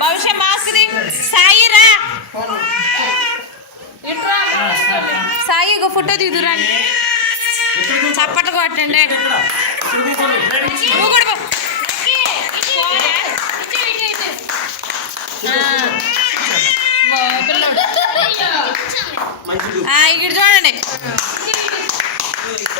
భవిష్య మాస్క్ సాయి రా సాయి ఒక ఫోటో దిగురండి చప్పట్లు కొట్టండి ఇక్కడ చూడండి